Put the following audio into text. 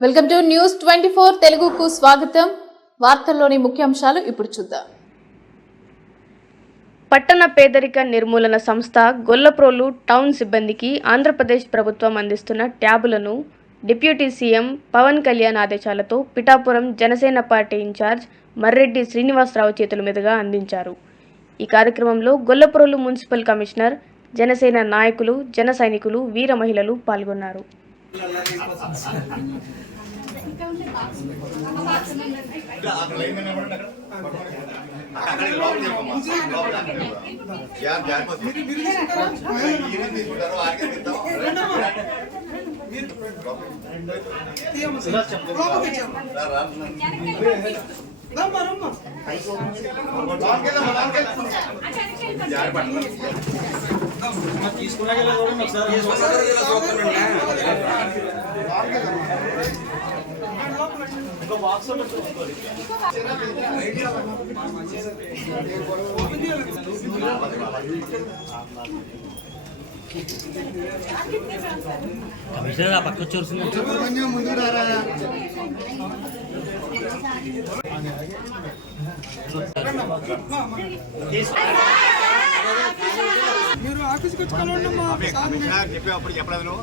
Welcome to news twenty four తెలుగుకు స్వాగతం. వార్తల్లోని ముఖ్యాంశాలు ఇప్పుడు చూద్దాం. పట్టణ పేదరిక నిర్మూలన సంస్థ గొల్లప్రోలు టౌన్ సిబ్బందికి ఆంధ్రప్రదేశ్ ప్రభుత్వం అందిస్తున్న ట్యాబులను డిప్యూటీ సీఎం పవన్ కళ్యాణ్ ఆదేశాలతో పిఠాపురం జనసేన పార్టీ ఇన్ఛార్జ్ మర్రెడ్డి శ్రీనివాసరావు చేతుల మీదుగా అందించారు. ఈ కార్యక్రమంలో గొల్లప్రోలు మున్సిపల్ కమిషనర్ జనసేన నాయకులు జన సైనికులు వీర మహిళలు పాల్గొన్నారు. తీసుకున్నా కమిషనర్ ఆ పక్క ఆడికి తీద్దాం రా, రా. జారి చెప్పే అప్పుడు చెప్పలేదు